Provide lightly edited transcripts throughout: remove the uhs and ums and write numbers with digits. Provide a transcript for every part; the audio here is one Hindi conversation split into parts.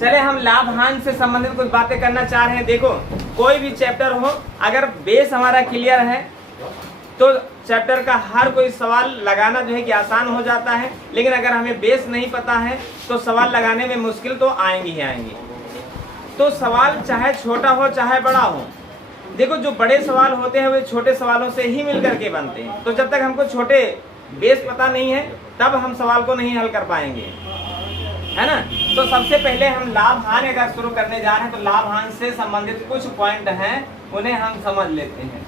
चले हम लाभ हानि से संबंधित कुछ बातें करना चाह रहे हैं। देखो कोई भी चैप्टर हो, अगर बेस हमारा क्लियर है तो चैप्टर का हर कोई सवाल लगाना जो है कि आसान हो जाता है, लेकिन अगर हमें बेस नहीं पता है तो सवाल लगाने में मुश्किल तो आएंगी ही आएंगी। तो सवाल चाहे छोटा हो चाहे बड़ा हो, देखो जो बड़े सवाल होते हैं वे छोटे सवालों से ही मिल करके बनते हैं। तो जब तक हमको छोटे बेस पता नहीं है तब हम सवाल को नहीं हल कर पाएंगे, है ना। तो सबसे पहले हम लाभ हानि अगर शुरू करने जा रहे हैं तो लाभ हानि से संबंधित कुछ पॉइंट हैं उन्हें हम समझ लेते हैं।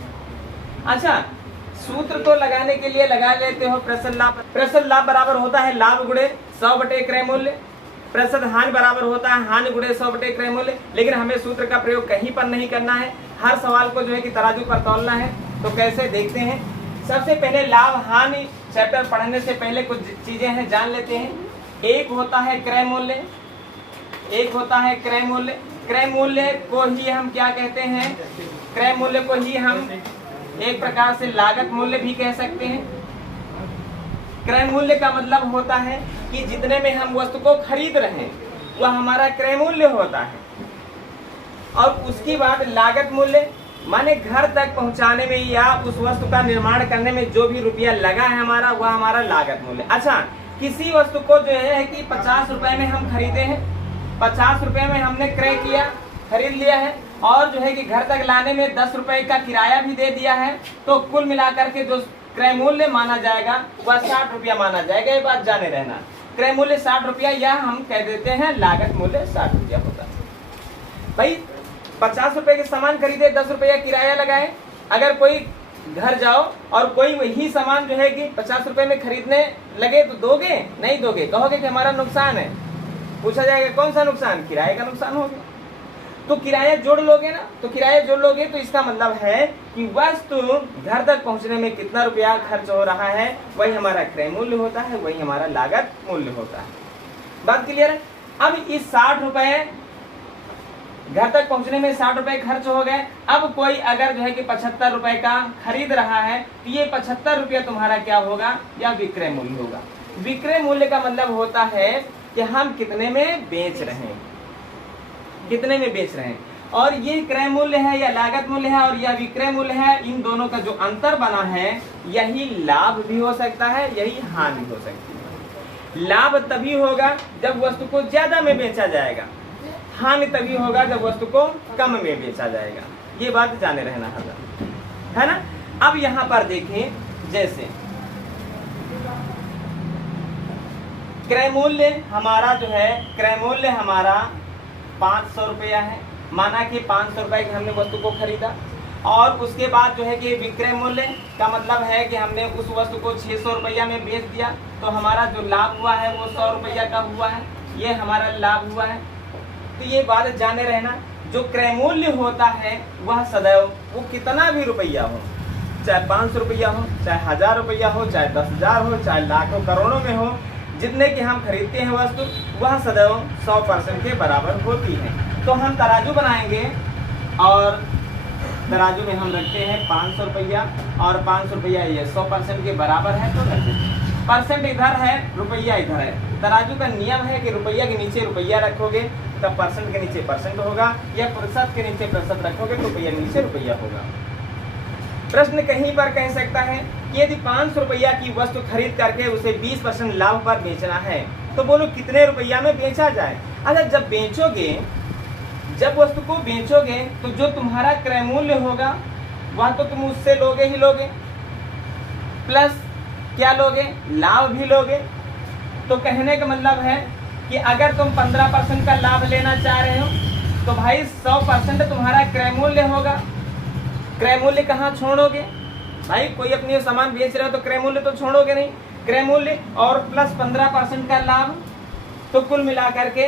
अच्छा, सूत्र को लगाने के लिए लगा लेते हो प्रसन्न लाभ। प्रसन्न लाभ बराबर होता है लाभ गुणे 100 बटे क्रय मूल्य। प्रसन्न हानि बराबर होता है हानि गुणे 100 बटे क्रय मूल्य। लेकिन हमें सूत्र का प्रयोग कहीं पर नहीं करना है, हर सवाल को जो है कि तराजू पर तौलना है। तो कैसे देखते हैं। सबसे पहले लाभ हानि चैप्टर पढ़ने से पहले कुछ चीजें हैं जान लेते हैं। एक होता है क्रय मूल्य, एक होता है क्रय मूल्य। क्रय मूल्य को ही हम क्या कहते हैं, क्रय मूल्य को ही हम एक प्रकार से लागत मूल्य भी कह सकते हैं। क्रय मूल्य का मतलब होता है कि जितने में हम वस्तु को खरीद रहे हैं वह हमारा क्रय मूल्य होता है। और उसके बाद लागत मूल्य माने घर तक पहुंचाने में या उस वस्तु का निर्माण करने में जो भी रुपया लगा है हमारा, वह हमारा लागत मूल्य। अच्छा, किसी वस्तु को जो है कि 50 रुपए में हम खरीदे हैं, 50 रुपए में हमने क्रय किया, खरीद लिया है, और जो है कि घर तक लाने में 10 रुपए का किराया भी दे दिया है, तो कुल मिलाकर के जो क्रय मूल्य माना जाएगा वह 60 रुपया माना जाएगा। ये बात जाने रहना, क्रय मूल्य 60 रुपया या हम कह देते हैं लागत मूल्य 60 रुपया होता है। भाई 50 रुपए के सामान खरीदे, 10 रुपया किराया लगाए, अगर कोई घर जाओ और कोई वही सामान जो है कि 50 रुपए में खरीदने लगे तो दोगे? नहीं दोगे, कहोगे कि हमारा नुकसान है। पूछा जाएगा कौन सा नुकसान? किराए का नुकसान हो गया। तो किराया जोड़ लोगे ना, तो किराया जोड़ लोगे तो इसका मतलब है कि वस्तु घर तक पहुंचने में कितना रुपया खर्च हो रहा है वही हमारा क्रय मूल्य होता है, वही हमारा लागत मूल्य होता है। बात क्लियर है। अब इस 60 रुपए घर तक पहुंचने में 60 रुपए खर्च हो गए। अब कोई अगर जो है कि 75 रुपए का खरीद रहा है तो ये 75 रुपया तुम्हारा क्या होगा? या विक्रय मूल्य होगा। विक्रय मूल्य का मतलब होता है कि हम कितने में बेच रहे हैं, कितने में बेच रहे हैं। और ये क्रय मूल्य है या लागत मूल्य है और यह विक्रय मूल्य है, इन दोनों का जो अंतर बना है यही लाभ भी हो सकता है, यही हानि हो सकती है। लाभ तभी होगा जब वस्तु को ज्यादा में बेचा जाएगा, हानि तभी होगा जब वस्तु को कम में बेचा जाएगा। ये बात जाने रहना है ना। अब यहाँ पर देखें, जैसे क्रय मूल्य हमारा जो है, क्रय मूल्य हमारा 500 रुपया है। माना कि 500 रुपए की हमने वस्तु को खरीदा और उसके बाद जो है कि विक्रय मूल्य का मतलब है कि हमने उस वस्तु को 600 रुपया में बेच दिया, तो हमारा जो लाभ हुआ है वो 100 रुपया का हुआ है, ये हमारा लाभ हुआ है। तो ये बात जाने रहना, जो क्रय मूल्य होता है वह सदैव वो कितना भी रुपया हो, चाहे 500 रुपया हो, चाहे 1000 रुपया हो, चाहे 10,000 हो, चाहे लाखों करोड़ों में हो, जितने की हम खरीदते हैं वस्तु वह सदैव 100% के बराबर होती है। तो हम तराजू बनाएंगे और तराजू में हम रखते हैं 500 रुपया और 500 रुपया ये 100% के बराबर है, तो रखते हैं। परसेंट इधर है, रुपया इधर है। तराजू का नियम है कि रुपया के नीचे रुपया रखोगे तब परसेंट के नीचे परसेंट होगा, या प्रतिशत के नीचे प्रतिशत रखोगे तो रुपया नीचे रुपया होगा। प्रश्न कहीं पर कह सकता है कि यदि 500 रुपया की वस्तु खरीद करके उसे 20% लाभ पर बेचना है तो बोलो कितने रुपया में बेचा जाए। अगर जब बेचोगे, जब वस्तु को बेचोगे तो जो तुम्हारा क्रय मूल्य होगा वह तो तुम उससे लोगे ही लोगे, प्लस क्या लोगे? लाभ भी लोगे। तो कहने का मतलब है कि अगर तुम 15% का लाभ लेना चाह रहे हो तो भाई 100% तुम्हारा क्रय मूल्य होगा। क्रय मूल्य कहाँ छोड़ोगे भाई? कोई अपनी सामान बेच रहे हो तो क्रय मूल्य तो छोड़ोगे नहीं। क्रय मूल्य और प्लस 15% का लाभ, तो कुल मिलाकर के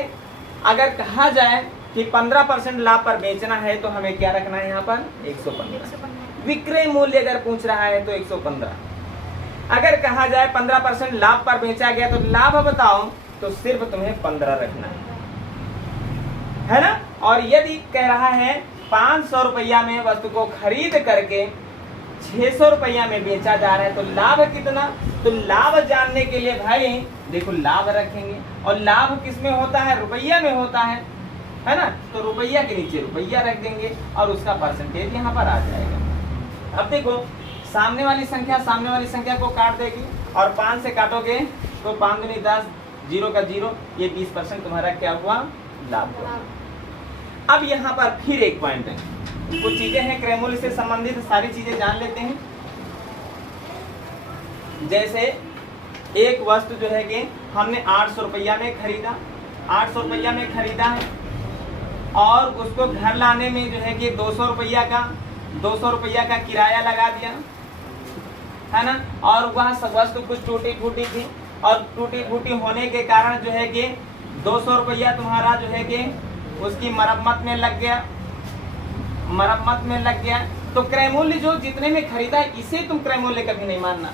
अगर कहा जाए कि 15% लाभ पर बेचना है तो हमें क्या रखना है यहाँ पर? 115। विक्रय मूल्य अगर पूछ रहा है तो 115। अगर कहा जाए 15% लाभ पर बेचा गया तो लाभ बताओ, तो सिर्फ तुम्हें 15 रखना है ना। और यदि कह रहा है 500 रुपया में वस्तु को खरीद करके 600 रुपया में बेचा जा रहा है, तो लाभ कितना? तो लाभ जानने के लिए भाई देखो लाभ रखेंगे, और लाभ किस में होता है? रुपया में होता है ना। तो रुपया के नीचे रुपया रख देंगे और उसका परसेंटेज यहाँ पर आ जाएगा। अब देखो सामने वाली संख्या को काट देगी, और 5 से काटोगे तो 5 दूनी 10, 0 का 0, ये 20% तुम्हारा क्या हुआ? लाभ हुआ। अब यहाँ पर फिर एक पॉइंट है, कुछ चीजें हैं क्रय मूल्य से संबंधित, सारी चीजें जान लेते हैं। जैसे एक वस्तु जो है कि हमने 800 रुपया में खरीदा, 800 रुपया में खरीदा है, और उसको घर लाने में जो है कि 200 रुपया का किराया लगा दिया, है ना। और वह वस्तु कुछ टूटी फूटी थी, और टूटी फूटी होने के कारण जो है कि 200 रुपया तुम्हारा जो है कि उसकी मरम्मत में लग गया, तो क्रय मूल्य जो जितने में खरीदा इसे तुम क्रय मूल्य कभी नहीं मानना।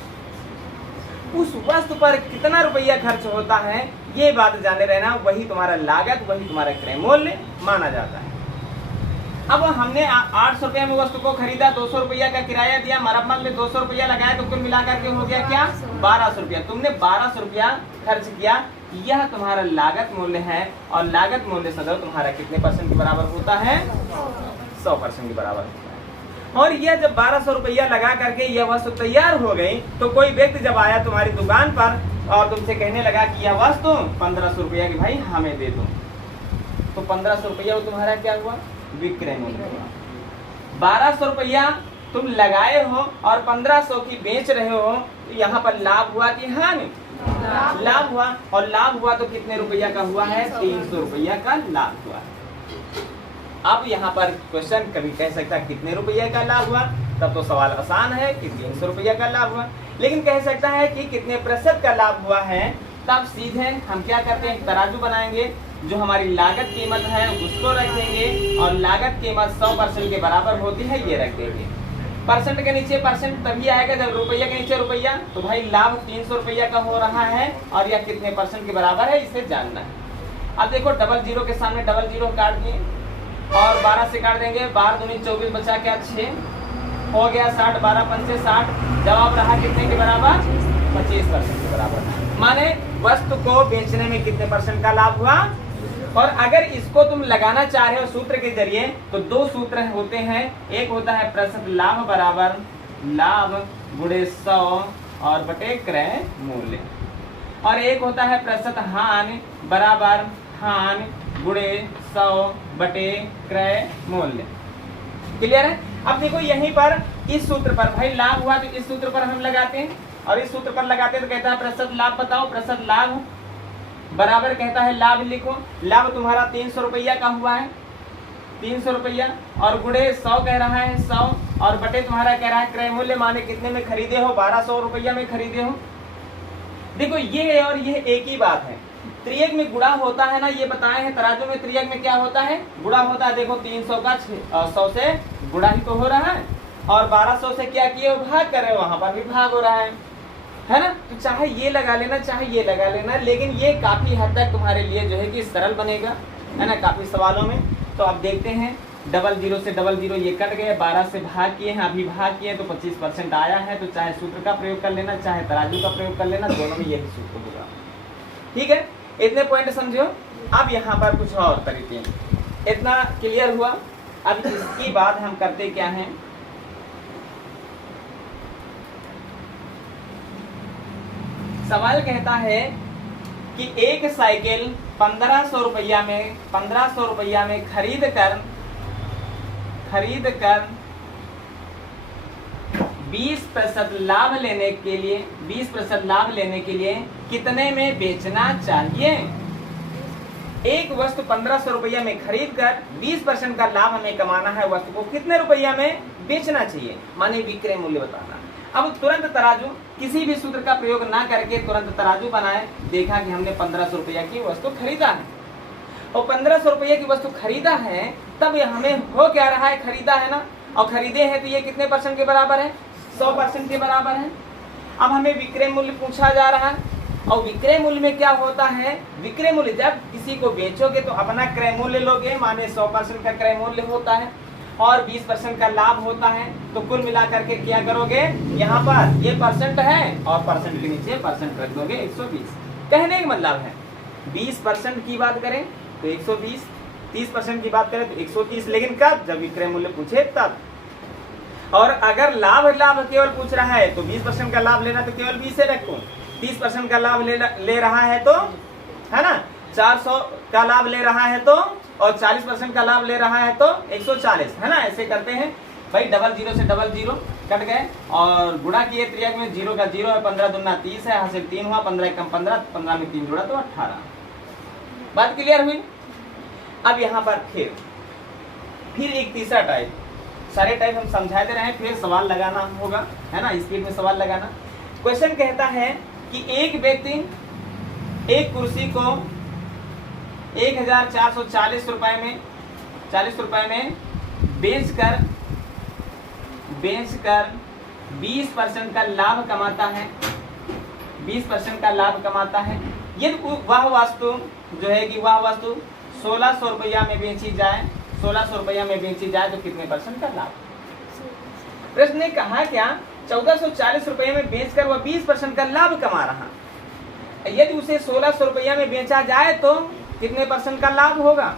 उस वस्तु पर कितना रुपया खर्च होता है ये बात जाने रहना, वही तुम्हारा लागत, वही तुम्हारा क्रय मूल्य माना जाता है। अब हमने 800 रुपया में वस्तु को खरीदा, 200 रुपया का किराया दिया, मरम्मत में 200 रुपया लगाया, तो कुल मिलाकर के हो गया क्या? 1200 रुपया। तुमने 1200 रुपया खर्च किया, यह तुम्हारा लागत मूल्य है, और लागत मूल्य सदैव तुम्हारा कितने परसेंट के बराबर होता है? 100% के बराबर होता है। और यह जब 1200 रुपया लगा करके यह वस्तु तैयार हो गई, तो कोई व्यक्ति जब आया तुम्हारी दुकान पर और तुमसे कहने लगा कि यह वस्तु 1500 रुपया की भाई हमें दे दो, तो 1500 रुपया वो तुम्हारा क्या हुआ? विक्रय मूल्य हुआ। 1200 रुपया तुम लगाए हो और 1500 की बेच रहे हो, तो यहाँ पर लाभ हुआ कि हानि? लाभ हुआ। और लाभ हुआ तो कितने रुपया का हुआ है? 300 रुपया का लाभ हुआ। अब यहाँ पर क्वेश्चन कभी कह सकता है कितने रुपये का लाभ हुआ, तब तो सवाल आसान है कि 300 रुपया का लाभ हुआ। लेकिन कह सकता है कि कितने प्रतिशत का लाभ हुआ है, तब सीधे हम क्या करते हैं? तराजू बनाएंगे, जो हमारी लागत कीमत है उसको रखेंगे, और लागत कीमत 100% के बराबर होती है ये रख देंगे। परसेंट के नीचे परसेंट तभी आएगा जब रुपया के नीचे रुपया, तो भाई लाभ 300 रुपया का हो रहा है, और यह कितने परसेंट के बराबर है इसे जानना है। अब देखो डबल जीरो के सामने डबल जीरो काट दिए, और 12 से काट देंगे, 12 दूनी 24 बचा क्या? 6 हो गया 60, 12 पंचे 60, जवाब रहा कितने के बराबर? 25% के बराबर। माने वस्तु को बेचने में कितने परसेंट का लाभ हुआ। और अगर इसको तुम लगाना चाह रहे हो सूत्र के जरिए, तो 2 सूत्र होते हैं, एक होता है प्रतिशत लाभ बराबर लाभ गुणे 100 और बटे क्रय मूल्य, और एक होता है प्रतिशत हानि बराबर हानि गुणे 100 बटे क्रय मूल्य। क्लियर है? अब देखो यहीं पर इस सूत्र पर भाई लाभ हुआ, तो इस सूत्र पर हम लगाते हैं, और इस सूत्र पर लगाते हैं तो कहता है प्रतिशत लाभ बताओ, प्रतिशत लाभ बराबर कहता है लाभ लिखो। लाभ तुम्हारा 300 रुपया का हुआ है, 300 रुपया, और गुणे 100 कह रहा है 100, और बटे तुम्हारा कह रहा है क्रय मूल्य, माने कितने में खरीदे हो? 1200 रुपया में खरीदे हो। देखो ये और ये एक ही बात है। त्रियक में गुणा होता है ना, ये बताए हैं। तराजू में त्रियक में क्या होता है? गुणा होता है। देखो 300 का 100 से गुणा ही तो हो रहा है, और 1200 से क्या किए हो? भाग कर रहे हो, वहां पर भी भाग हो रहा है ना। तो चाहे ये लगा लेना चाहे ये लगा लेना, लेकिन ये काफी हद तक तुम्हारे लिए जो है कि सरल बनेगा, है ना, काफी सवालों में। तो अब देखते हैं, डबल जीरो से डबल जीरो ये कट गए, 12 से भाग किए हैं, अभी भाग किए तो 25% आया है। तो चाहे सूत्र का प्रयोग कर लेना चाहे तराजू का प्रयोग कर लेना, दोनों में यही सूत्र होगा। ठीक है, इतने पॉइंट समझो। अब यहाँ पर कुछ और तरीके, इतना क्लियर हुआ। अब इसकी बात हम करते क्या हैं, सवाल कहता है कि एक साइकिल 1500 रुपया में खरीद कर 20% लाभ लेने के लिए कितने में बेचना चाहिए। एक वस्तु 1500 रुपया में खरीद कर 20% का लाभ हमें कमाना है, वस्तु को कितने रुपया में बेचना चाहिए, माने विक्रय मूल्य बताना। अब तुरंत तराजू, किसी भी सूत्र का प्रयोग ना करके तुरंत तराजू बनाए, देखा कि हमने 1500 रुपया की वस्तु खरीदा है, और 1500 रुपया की वस्तु खरीदा है, तब हमें हो क्या रहा है? खरीदा है ना, और खरीदे हैं तो ये कितने परसेंट के बराबर है? 100% के बराबर है। अब हमें विक्रय मूल्य पूछा जा रहा है, और विक्रय मूल्य में क्या होता है? विक्रय मूल्य जब किसी को बेचोगे तो अपना क्रय मूल्य लोगे, माने 100% का क्रय मूल्य होता है, और 20% का लाभ होता है, तो कुल मिलाकर के क्या करोगे, यहाँ पर ये परसेंट है और परसेंट के नीचे परसेंट रख दोगे 120। कहने का मतलब है 20% की बात करें तो 120, 30% की बात करें तो 130, लेकिन कब, जब विक्रय मूल्य पूछे तब। और अगर लाभ केवल पूछ रहा है तो 20% का लाभ लेना तो केवल 20 रखो, 30% का लाभ ले रहा है तो, है ना, 400 का लाभ ले रहा है तो, और 40% का लाभ ले रहा है तो 140, है ना। ऐसे करते हैं भाई, डबल जीरो से डबल जीरो कट गए और गुणा किए त्रियक में, 0 का 0 है, 15 दूना 30 है, हासिल 3 हुआ, 15 कम 15, 15 में 3 जोड़ा तो 18। बात क्लियर हुई। अब यहाँ पर फिर एक तीसरा टाइप, सारे टाइप हम समझाते रहे, फिर सवाल लगाना होगा, है ना, स्पीड में सवाल लगाना। क्वेश्चन कहता है कि एक व्यक्ति एक कुर्सी को 1440 रुपए में 40 रुपए में बेचकर 20% का लाभ कमाता है, 20% का लाभ कमाता है। यदि वह वस्तु जो है कि वह वस्तु 1600 रुपया में बेची जाए, 1600 रुपया में बेची जाए तो कितने % का लाभ। प्रश्न ने कहा क्या, 1440 रुपये में बेचकर वह 20% का लाभ कमा रहा, यदि उसे 1600 रुपया में बेचा जाए तो कितने % का लाभ होगा,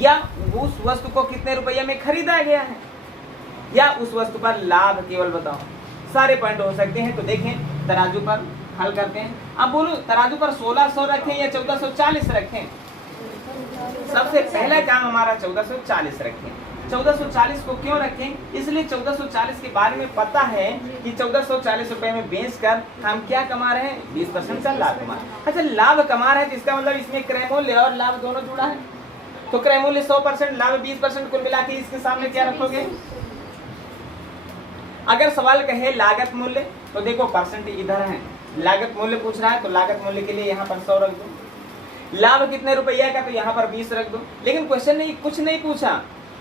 या उस वस्तु को कितने रुपये में खरीदा गया है, या उस वस्तु पर लाभ केवल बताओ। सारे पॉइंट हो सकते हैं, तो देखें तराजू पर हल करते हैं। अब बोलो तराजू पर 1600 रखें या 1440 रखें। सबसे पहला काम हमारा 1440 रखें। 1440 को क्यों रखें, इसलिए 1440 के बारे में पता है कि 1440 रुपए में बेचकर हम क्या कमा रहे हैं, 20% का लाभ कमा रहे हैं। अच्छा, लाभ कमा रहे हैं तो इसका मतलब इसमें क्रय मूल्य और लाभ दोनों जुड़ा है, तो क्रय मूल्य 100%, लाभ 20%, कुल मिला के इसके सामने क्या रखोगे। अगर सवाल कहे लागत मूल्य तो देखो परसेंट इधर है, लागत मूल्य पूछ रहा है तो लागत मूल्य के लिए यहाँ पर 100 रख दो, लाभ कितने रुपया का तो यहाँ पर 20 रख दो। लेकिन क्वेश्चन ने कुछ नहीं पूछा,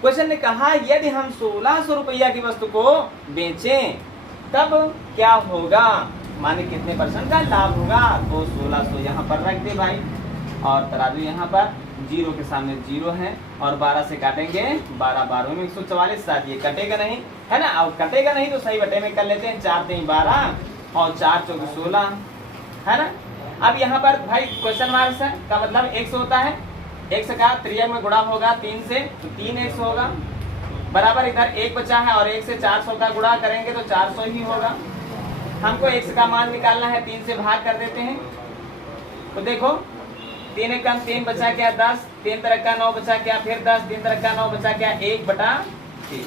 क्वेश्चन ने कहा यदि हम 1600 रुपया की वस्तु को बेचें तब क्या होगा, माने कितने % का लाभ होगा, तो 1600 यहाँ पर रख दे भाई, और तराजू यहाँ पर 0 के सामने 0 है, और 12 से काटेंगे 12, 12 में 144, साथ ये कटेगा नहीं, है ना। अब कटेगा नहीं तो सही बटे में कर लेते हैं, 4 3 12 और 4 चौके 16, है ना। अब यहाँ पर भाई क्वेश्चन मार्क है का मतलब 100 होता है, 100 का त्रियक में गुणा होगा 3 से तो 3x होगा, बराबर इधर 1 बचा है और 1 से 400 का गुणा करेंगे तो 400 ही होगा। हमको x का मान निकालना है, 3 से भाग कर देते हैं, तो देखो 3 एक कम 3 बचा क्या 10, 3 तरह का 9 बचा क्या फिर 10, 3 तरह का 9 बचा क्या 1/3।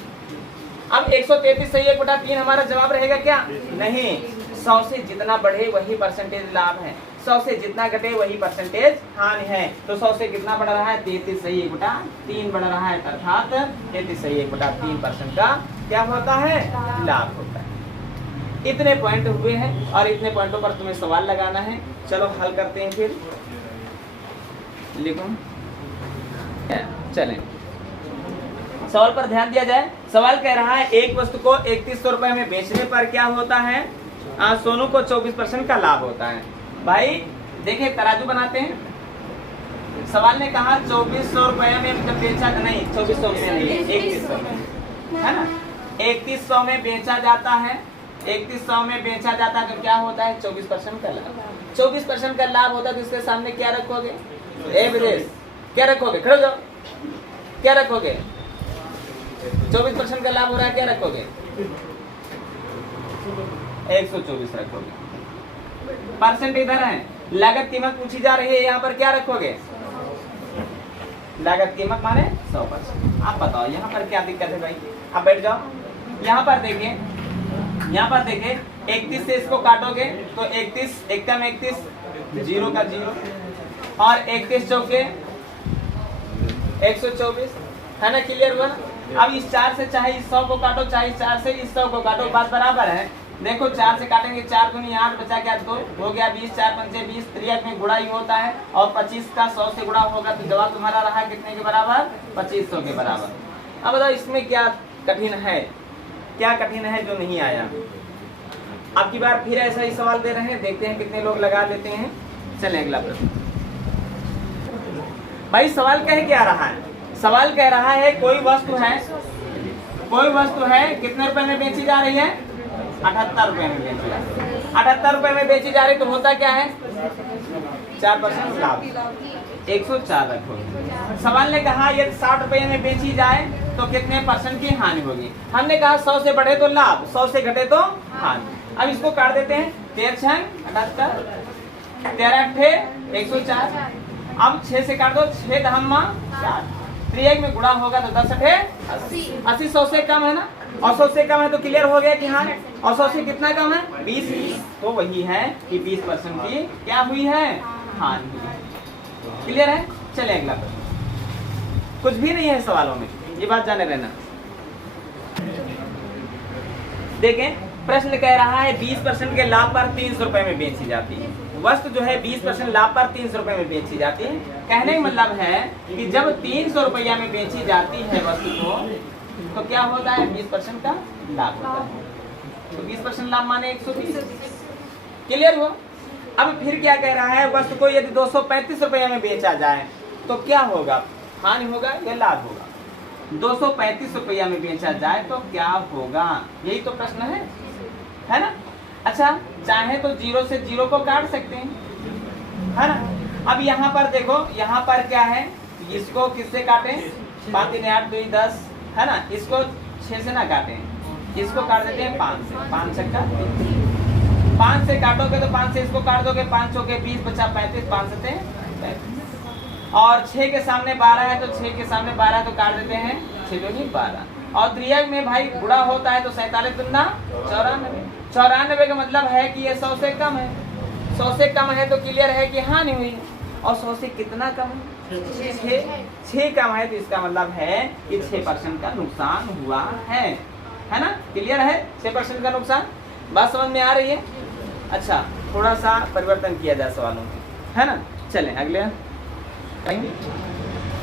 अब 133 सही 1/3 हमारा जवाब रहेगा क्या, नहीं, 100 से जितना बढ़े वही % लाभ है, 100 से जितना घटे वही % हानि है। तो 100 से कितना बढ़ रहा है, 33 सही 1/3 बढ़ रहा है, अर्थात 33 सही 1/3% का क्या होता है, लाभ होता है। इतने पॉइंट हुए हैं और इतने पॉइंटों पर तुम्हें सवाल लगाना है। चलो हल करते हैं, फिर लिखो, चलें सवाल पर ध्यान दिया जाए। सवाल कह रहा है एक वस्तु को 3100 रुपए में बेचने पर क्या होता है, सोनू को 24% का लाभ होता है। भाई देखिए तराजू बनाते हैं, सवाल ने कहा 2400 रुपए में जब बेचा, नहीं 2400 में नहीं 3100 में, है ना, 3100 में बेचा जाता है, 3100 में बेचा जाता है तो क्या होता है 24% का लाभ, 24% का लाभ होता है। तो इसके सामने क्या रखोगे, एवरेज क्या रखोगे, खड़े हो जाओ, क्या रखोगे, 24% का लाभ हो रहा है, क्या रखोगे 124 रखोगे। परसेंट इधर है, लागत कीमत पूछी जा रही है, यहाँ पर क्या रखोगे, लागत कीमत माने 100%। आप बताओ यहाँ पर क्या दिक्कत है भाई, आप बैठ जाओ। यहाँ पर देखिए, यहाँ पर देखिए 31 से इसको काटोगे तो 31 एकम 31, 0 का 0 और 31 चौके 124, है ना, क्लियर हुआ। अब इस 4 से चाहे इस 100 को काटो, चाहे इस 4 से इस 100 को काटो, बात बराबर है। देखो 4 से काटेंगे 4 दूनी 8 बचा क्या 2 हो गया, 20 4 पंचे 20, त्रियक में गुणा ही होता है और 25 का 100 से गुणा होगा तो जवाब तुम्हारा रहा कितने के बराबर, 2500 के बराबर। अब बताओ इसमें क्या कठिन है, क्या कठिन है जो नहीं आया। अब की बार फिर ऐसा ही सवाल दे रहे हैं, देखते हैं कितने लोग लगा लेते हैं। चलें अगला प्रश्न। भाई सवाल कह क्या रहा है, सवाल कह रहा है कोई वस्तु है कोई वस्तु है कितने रुपए में बेची जा रही है? 78 रुपए में बेची जा रही है। 78 रुपए में बेची जा रही तो होता क्या है? 4% लाभ, 104 रखो। सवाल ने कहा यदि 60 रुपए में बेची जाए तो कितने परसेंट की हानि होगी? हमने कहा 100 से बढ़े तो लाभ, 100 से घटे तो हानि। अब इसको काट देते हैं, 13 छंग 78, 13 अट्ठे 104। अब 6 से काट दो, 6 दहम्मा 60, 3 में गुणा होगा तो 10 अट्ठे 80। 100 से कम है ना, और 100 से कम है तो क्लियर हो गया कि हाँ। और 100 से कितना कम है? 20। तो वही है कि 20% की क्या हुई है? हानि। क्लियर है? चले अगला प्रश्न। कुछ भी नहीं है सवालों में, ये बात जाने रहना। देखें, प्रश्न कह रहा है 20% के लाभ पर 300 रुपए में बेची जाती है वस्तु जो है 20% लाभ पर 300 रुपए में बेची जाती है। कहने का मतलब है कि जब 300 रुपया में बेची जाती है वस्तु को तो क्या होता है? 20% का लाभ होता है। तो 20% लाभ माने 120। क्लियर हो? अब फिर क्या कह रहा है? वस्तु को यदि 235 रुपया में बेचा जाए तो क्या होगा? हानि होगा या लाभ होगा? 235 रुपया में बेचा जाए तो क्या होगा? यही तो प्रश्न है ना? अच्छा, चाहे तो 0 से 0 को काट सकते हैं, है ना? अब यहाँ पर देखो, यहाँ पर क्या है? इसको किससे काटें? 5 3 8 2 10, है ना? इसको 6 से ना काटें, इसको काट देते हैं 5 से। 5 छक्का 5 से काटोगे तो 5 से इसको काट दोगे, 5 चौके 20 बचा 35, 5 सते 35। और 6 के सामने 12 है तो 6 के सामने 12 है तो काट देते हैं 6 दूनी 12। और त्रियक में भाई गुणा होता है तो 47 दूना 94। 94 का मतलब है कि ये 100 से कम है। 100 से कम है तो क्लियर है कि हानि हुई। और 100 से कितना कम है? 6 कम है तो इसका मतलब है कि 6% का नुकसान हुआ है ना? क्लियर है? 6% का नुकसान। बात समझ में आ रही है? अच्छा, थोड़ा सा परिवर्तन किया जाए सवालों में, है ना? चलें अगले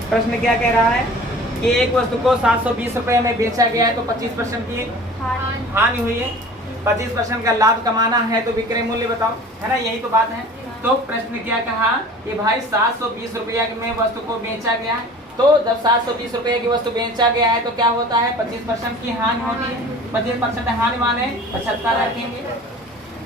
प्रश्न। क्या कह रहा है कि एक वस्तु को 720 रुपए में बेचा गया है तो 25% की हानि हुई है। 25% का लाभ कमाना है तो विक्रय मूल्य बताओ, है ना? यही तो बात है। तो प्रश्न क्या कहा कि भाई 720 रुपया में वस्तु को बेचा गया है, तो जब 720 रुपये की वस्तु बेचा गया है तो क्या होता है? 25% की हानि होती है। 25% हानि माने 75 रखेंगे।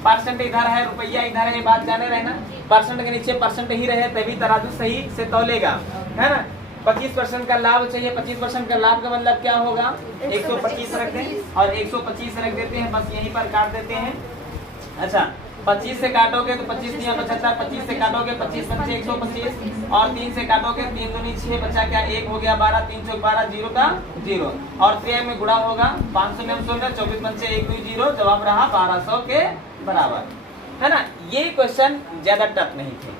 परसेंट इधर है, रुपया इधर है, ये बात जाने रहना। परसेंट के नीचे परसेंट ही रहे तभी तराजू सही से तौलेगा, है ना? 25% का लाभ चाहिए। 25% का लाभ का मतलब क्या होगा? 125 रख दें और 125 रख देते हैं, बस यहीं पर काट देते हैं। अच्छा, 25 से काटोगे तो 25 3 75, 25 से काटोगे 25 5 125, और 3 से काटोगे 3 दूनी 6, बचा क्या? 1 हो गया 12, 3 चौक 12, 0 का 0। और 3 में गुणा होगा 500 में 16, 24 पंचे 1 2 0, जवाब रहा 1200 के बराबर, है ना? ये क्वेश्चन ज्यादा टफ नहीं थे,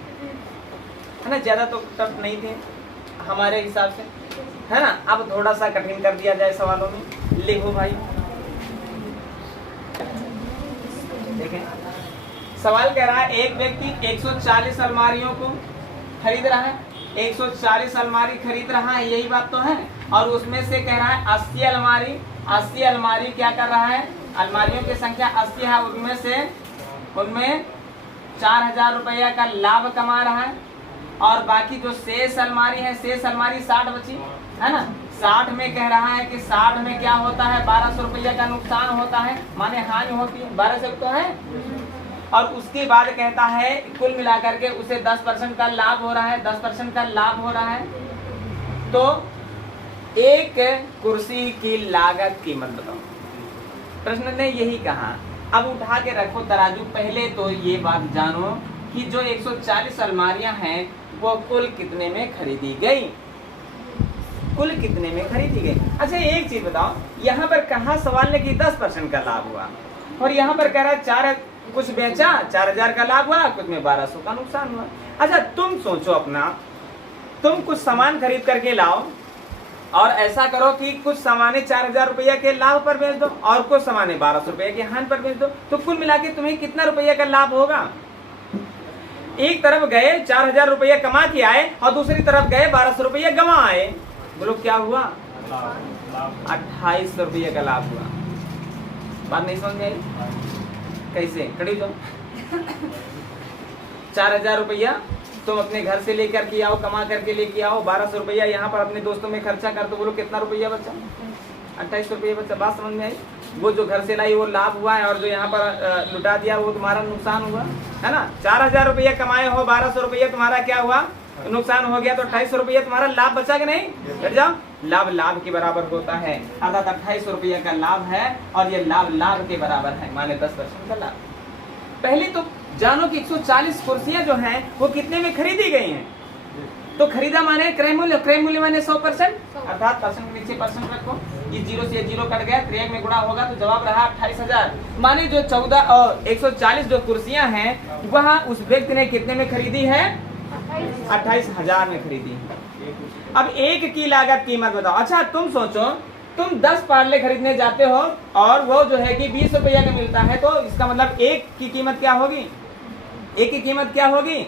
है ना? ज्यादा तो टफ नहीं थे हमारे हिसाब से, है ना? अब थोड़ा सा कठिन कर दिया जाए सवालों में। लिखो भाई, देखें सवाल कह रहा है एक व्यक्ति 140 अलमारियों को खरीद रहा है। 140 अलमारी खरीद रहा है, यही बात तो है। और उसमें से कह रहा है 80 अलमारी क्या कर रहा है? अलमारियों की संख्या 80 है, उनमें 4000 रुपया का लाभ कमा रहा है। और बाकी जो शेष अलमारी है, शेष अलमारी 60 बची, है ना? 60 में कह रहा है कि 60 में क्या होता है? 1200 रुपया का नुकसान होता है, माने हानि होती है। 1200 तो है। और उसके बाद कहता है कुल मिलाकर के उसे 10% का लाभ हो रहा है। 10% का लाभ हो रहा है तो एक कुर्सी की लागत कीमत बताओ। प्रश्न ने यही कहा। अब उठा के रखो तराजू। पहले तो ये बात जानो कि जो 140 अलमारियां हैं वो कुल कितने में खरीदी गई? कुल कितने में खरीदी गई? अच्छा, एक चीज बताओ, यहाँ पर कहा सवाल ने कि 10% का लाभ हुआ, और यहाँ पर कह रहा है 4 कुछ बेचा 4000 का लाभ हुआ, कुछ में 1200 का नुकसान हुआ। अच्छा, तुम सोचो अपना, तुम कुछ सामान खरीद करके लाओ और ऐसा करो कि कुछ सामाने 4000 रुपया के लाभ पर बेच दो और कुछ सामाने 1200 रुपया के हानि पर बेच दो, तो कुल मिला के तुम्हें कितना रुपया का लाभ होगा? एक तरफ गए 4000 रुपया कमा के आए और दूसरी तरफ गए 1200 रुपया गवा आए। बोलो क्या हुआ? 2800 रुपया का लाभ हुआ। बात नहीं समझ आई? कैसे खड़ी जाओ? 4000 रुपया तुम अपने घर से लेकर के आओ, कमा करके लेके आओ, 1200 रुपया यहाँ पर अपने दोस्तों में खर्चा कर दो। बोलो कितना रुपया बचा? 28 रुपये बच्चा, बात समझ में आई? वो जो घर से लाई वो लाभ हुआ है और जो यहाँ पर लुटा दिया वो तुम्हारा नुकसान हुआ है ना। 4000 रुपया कमाए हो, 1200 रुपया तुम्हारा क्या हुआ, नुकसान हो गया, तो 2800 रुपया तुम्हारा लाभ बचा कि नहीं? बैठ जाओ। लाभ लाभ के बराबर होता है, अर्थात 2800 रुपया का लाभ है और ये लाभ लाभ के बराबर है, माने 10% का लाभ। पहले तो जानो कि 140 कुर्सियां जो हैं वो कितने में खरीदी गई हैं? तो खरीदा माने क्रय मूल्य, क्रय मूल्य माने 100%, अर्थात परसेंट के नीचे परसेंट रखो, ये 0 से 0 कट गया, 3 में गुणा होगा तो जवाब रहा 28,000। माने जो 140 जो कुर्सियां हैं वह उस व्यक्ति ने कितने में खरीदी है? 28,000 में खरीदी है। अब एक की लागत कीमत बताओ। अच्छा तुम सोचो, तुम 10 पार्ले खरीदने जाते हो और वो जो है कि 20 रुपया का मिलता है, तो इसका मतलब एक की कीमत क्या होगी? एक की कीमत क्या होगी?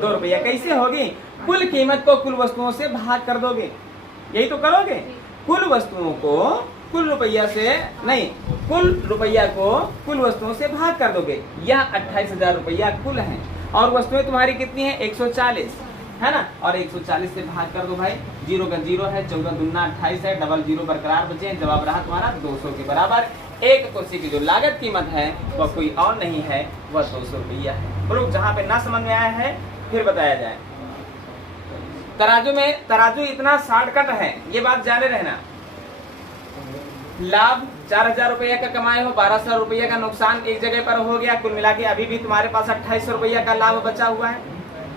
2 रुपया। कैसे होगी? कुल कीमत को कुल वस्तुओं से भाग कर दोगे, यही तो करोगे। कुल वस्तुओं को कुल रुपया से नहीं, कुल रुपया को कुल वस्तुओं से भाग कर दोगे। यह 28,000 रुपया कुल है और वस्तुएं तुम्हारी कितनी है? 140 है ना, और 140 से भाग कर दो भाई, 0 का 0 है, 14 दूना 28 है, डबल 0 बरकरार बचे, जवाब रहा तुम्हारा 200 के बराबर। एक कुर्सी की जो लागत कीमत है वह कोई और नहीं है, वह 200 रुपया है। प्रूफ जहाँ पे ना समझ में आया है फिर बताया जाए। तराजू इतना शॉर्टकट है, ये बात जाने रहना। लाभ 4000 रुपया का कमाए हो, 1200 रुपया का नुकसान एक जगह पर हो गया, कुल मिला के अभी भी तुम्हारे पास 2800 रुपया का लाभ बचा हुआ है।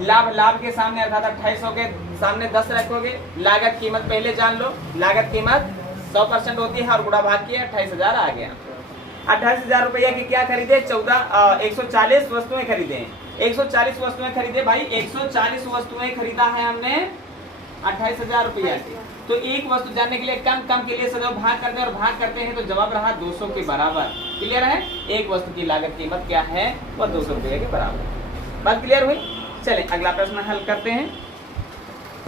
लाभ लाभ के सामने अर्थात 2800 के सामने 10 रखोगे। लागत कीमत पहले जान लो, लागत कीमत 100% होती है और गुणा भाग किया 28,000 आ गया। 28,000 रुपया की क्या खरीदे? 140 वस्तुएं खरीदे। 140 वस्तुएं खरीदे भाई, 140 वस्तुएं खरीदा है हमने 28,000 रुपया की। तो एक वस्तु जानने के लिए कम के लिए सदैव भाग करते हैं और भाग करते हैं तो जवाब रहा 200 के बराबर। क्लियर है? एक वस्तु की लागत कीमत क्या है? वह 200 रुपये के बराबर। बात क्लियर हुई? चले अगला प्रश्न हल करते हैं।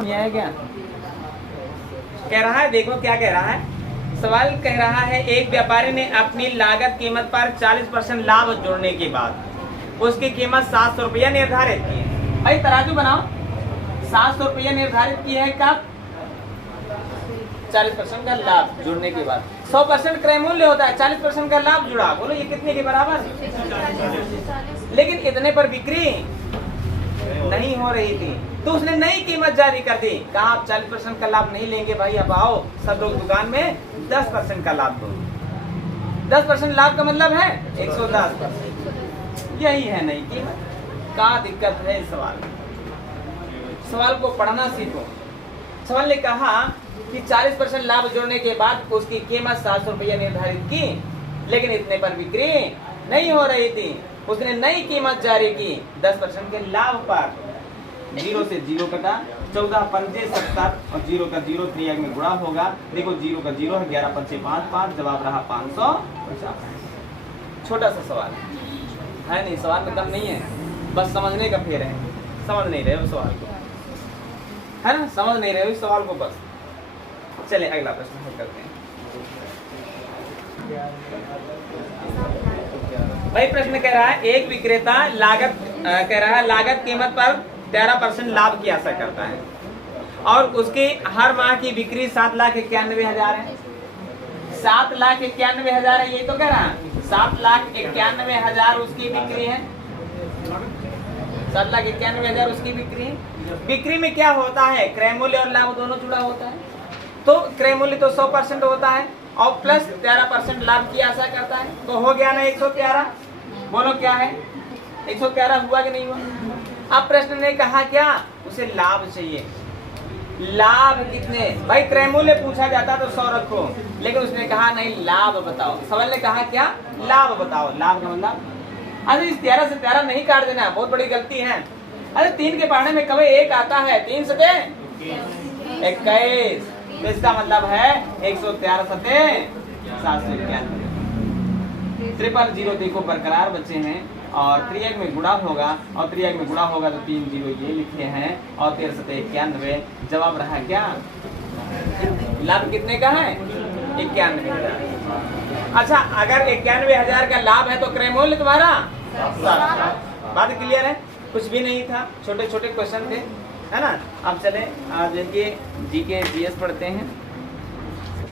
ये है क्या कह रहा है, देखो क्या कह रहा है। सवाल कह रहा है, एक व्यापारी ने अपनी लागत कीमत पर 40% लाभ जोड़ने के बाद उसकी कीमत 700 रुपया निर्धारित की है। भाई तराजू बनाओ, 700 रुपया निर्धारित की है कब? 40% का लाभ जुड़ने के बाद। 100% क्रय मूल्य होता है, 40% का लाभ जुड़ा, बोलो ये कितने के बराबर? लेकिन इतने पर बिक्री नहीं हो रही थी तो उसने नई कीमत जारी कर दी। कहा आप 40% का लाभ नहीं लेंगे भाई, अब आओ सब लोग दुकान में 10% का लाभ दो। 10% लाभ का मतलब है 110%, यही है नई कीमत। क्या दिक्कत है इस सवाल को पढ़ना सीखो। सवाल ने कहा कि 40% लाभ जोड़ने के बाद उसकी कीमत 700 रुपया निर्धारित की, लेकिन इतने पर बिक्री नहीं हो रही थी। उसने नई कीमत जारी की 10% के लाभ पर। 0 से 0 कटा, 14 पंजे 70 और 0 का 0 3 में गुणा होगा। देखो 0 का 0 है, 11 पंचे 5, जवाब रहा 550। छोटा सा सवाल है नहीं, सवाल में दम नहीं है, बस समझने का फेर है। समझ नहीं रहे हो सवाल को, है ना, समझ नहीं रहे हो इस सवाल को बस। चले अगला प्रश्न हल करते हैं। भाई प्रश्न कह रहा है, एक विक्रेता लागत कीमत पर 13% लाभ की आशा करता है और उसकी हर माह की बिक्री 7,91,000 है। 7,91,000 है, यही तो कह रहा है। 7,91,000 उसकी बिक्री है, 7,91,000 उसकी बिक्री है। बिक्री में क्या होता है? क्रय मूल्य और लाभ दोनों जुड़ा होता है। तो क्रय मूल्य तो 100% होता है और प्लस 13% लाभ की आशा करता है, तो हो गया ना 113। बोलो क्या है? 113 हुआ कि नहीं हुआ? अब प्रश्न ने कहा क्या? उसे लाभ चाहिए। लाभ कितने? भाई क्रय मूल्य पूछा जाता तो 100 रखो, लेकिन उसने कहा नहीं लाभ बताओ। सवाल ने कहा क्या? लाभ बताओ। लाभ का मतलब अरे इस 13 से 13 नहीं काट देना, बहुत बड़ी गलती है। अरे 3 के पढ़ने में कभी 1 आता है, 3 सते 21, तो इसका मतलब है 113 सते 791। 000 देखो बरकरार बचे हैं और 3 में गुणा होगा, और 3 में गुणा होगा तो 3 0 ये लिखे हैं और 13 सते 91। जवाब रहा क्या? लाभ कितने का है? 91,000। अच्छा अगर 91,000 का लाभ है तो क्रय मूल्य तुम्हारा 7। बात क्लियर है? कुछ भी नहीं था, छोटे छोटे क्वेश्चन थे, है ना। अब चले आज के जीके जीएस पढ़ते हैं।